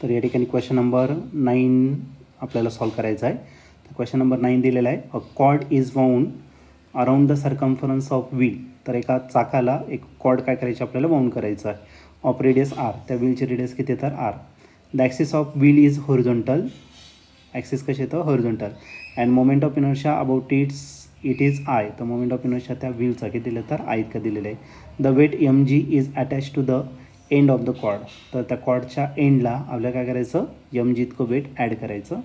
तर या ठिकाणी क्वेश्चन नंबर 9 आपल्याला सॉल्व करायचा आहे. तर क्वेश्चन नंबर 9 दिलेला आहे. अ cord is wound around the circumference of wheel. तर एका चाकाला एक कॉर्ड काय करायची आपल्याला वाउंड करायचं आहे. ऑफ रेडियस आर, त्या व्हीलची रेडियस किती तर R. The axis of wheel is horizontal, axis कसे येतं horizontal, and moment of inertia about it is I. तर मोमेंट ऑफ इनर्शिया त्या व्हीलचा किती दिलं तर आय इतकं दिलेलं आहे. The weight M G is attach to the end of the cord. तर त्या कॉर्डच्या एंडला आपल्याला काय करायचं एम जी इतकं वेट ॲड करायचं.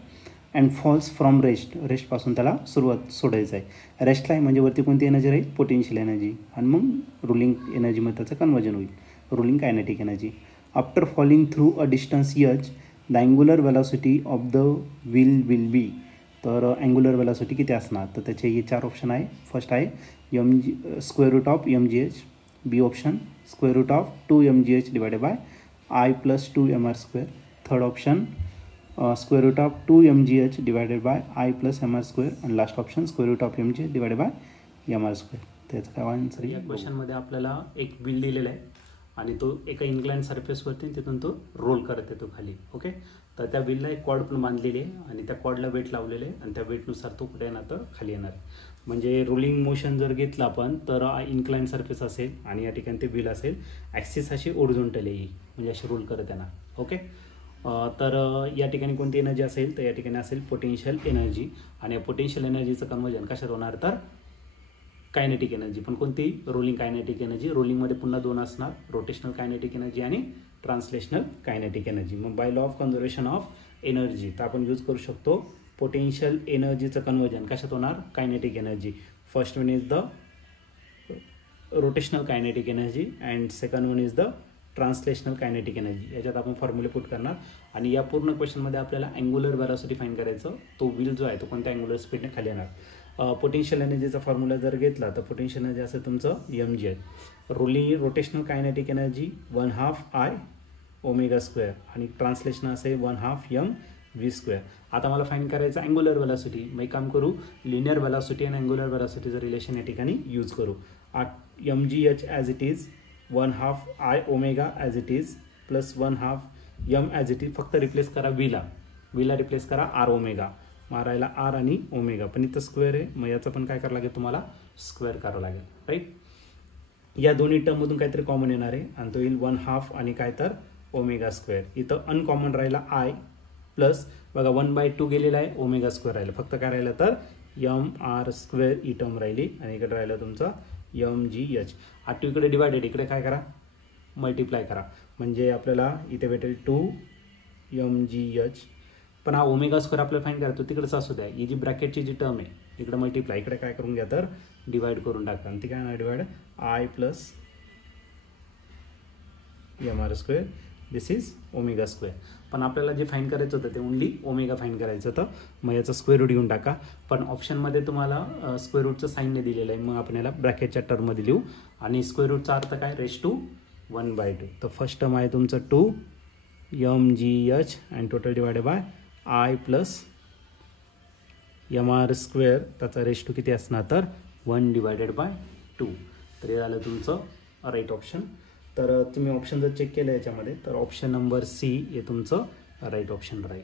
अँड फॉल्स फ्रॉम रेस्टपासून त्याला सोडायचं आहे. रेस्टला आहे म्हणजे वरती कोणती एनर्जी राहील पोटेन्शियल एनर्जी, आणि मग रुलिंग एनर्जीमध्ये त्याचं कन्वर्जन होईल, ruling kinetic energy. After falling through a distance H the angular velocity of the wheel will be. तर अँग्युलर वेलॉसिटी किती असणार, तर त्याचे हे 4 ऑप्शन आहे. फर्स्ट आहे M G square root of M G H. B option square root of 2 M G H divided by I plus 2 M R square. Third option square root of 2 M G H divided by I plus M R square. आणि last option square root of M G H divided by M R square. त्याचं काय answer. या क्वेश्चनमध्ये आपल्याला एक wheel दिलेला आहे आणि तो एका इन्क्लाइन सरफेसवरती तिथून तो रोल करत येतो खाली. ओके, तर त्या व्हीलला एक कॉर्ड पण बांधलेली आहे आणि त्या कॉर्डला वेट लावलेले आहे आणि त्या वेटनुसार तो कुठे येणार तर खाली येणार. म्हणजे रोलिंग मोशन जर घेतलं आपण तर इन्क्लाइन सरफेस असेल आणि या ठिकाणी ते व्हील असेल. ॲक्सिस अशी ओरिझॉन्टल येईल म्हणजे अशी रोल करत येणार. ओके, तर या ठिकाणी कोणती एनर्जी असेल तर या ठिकाणी असेल पोटेन्शियल एनर्जी. आणि या पोटेन्शियल एनर्जीचं कन्वर्जन कशात होणार तर कायनेटिक एनर्जी. पण कोणती रोलिंग कायनेटिक एनर्जी. रोलिंगमध्ये पुन्हा 2 असणार, रोटेशनल कायनेटिक एनर्जी आणि ट्रान्सलेशनल कायनेटिक एनर्जी. मग by law of conservation of energy तर आपण यूज करू शकतो पोटेन्शियल एनर्जीचं कन्वर्जन कशात होणार kinetic energy. First one is the rotational kinetic energy and second one is the translational kinetic energy. याच्यात आपण फॉर्म्युले पुट करणार आणि या पूर्ण क्वेश्चनमध्ये आपल्याला अँग्युलर वेलॉसिटी फाइंड करायचं. तो व्हील जो आहे तो कोणत्या अँग्युलर स्पीडने खाली येणार. पोटेन्शियल एनर्जीचा फॉर्म्युला जर घेतला तर पोटेन्शियल एनर्जी असेल तुमचं एम जी आहे. Rotational kinetic energy 1/2 I omega square आणि ट्रान्सलेशन असेल 1/2 एम व्ही स्क्वेअर. आता मला फाइंड करायचं अँग्युलर वेलॉसिटी. मग काम करू लिनियर वेलॉसिटी आणि अँग्युलर वेलॉसिटीचं रिलेशन या ठिकाणी यूज करू. M G H as it is 1/2 I omega as it is plus 1/2 M as it is. फक्त रिप्लेस करा व्हीला रिप्लेस करा आर ओमेगा. मारायला आर आणि ओमेगा पण इथं स्क्वेअर आहे मग याचं पण काय करावं लागेल तुम्हाला स्क्वेअर करावं लागेल. राईट, या दोन्ही टर्ममधून काहीतरी कॉमन येणार आहे आणि तो येईल 1/2 आणि काय तर ओमेगा स्क्वेअर. इथं अनकॉमन राहिला आय प्लस बघा 1/2 गेलेला आहे ओमेगा स्क्वेअर राहिलं. फक्त काय राहिलं तर एम आर स्क्वेअर ही टर्म राहिली आणि इकडे राहिलं तुमचं एम जी एच. आता इकडे डिवायडेड इकडे काय करा मल्टिप्लाय करा म्हणजे आपल्याला इथे भेटेल 2 एम जी एच. पण हा ओमेगा स्क्वेअर आपल्याला फाइंड करायचं तिकडेच असू द्या. ही जी ब्रॅकेटची जी टर्म आहे इकडे मल्टिप्लाय इकडे काय करून घ्या तर डिवाइड करून टाका आणि ती काय ना divide I plus M R square this is omega square. पण आपल्याला जे फाइंड करायचं होतं ते ओनली ओमेगा फाइंड करायचं होतं. मग याचं स्क्वेअर रूट घेऊन टाका. पण ऑप्शनमध्ये तुम्हाला स्क्वेअर रूटचं साईनने दिलेलं आहे मग आपण याला ब्रॅकेटच्या टर्ममध्ये लिहू. आणि स्क्वेअर रूटचा अर्थ काय रेस टू 1/2. तर फर्स्ट टर्म आहे तुमचं 2 M G H and total divided by I plus M R square. त्याचा रेस टू किती असणार तर 1/2. तर हे झालं तुमचं राईट ऑप्शन. तर तुम्ही ऑप्शन जर चेक केलं याच्यामध्ये तर ऑप्शन नंबर सी हे तुमचं राईट ऑप्शन राहील.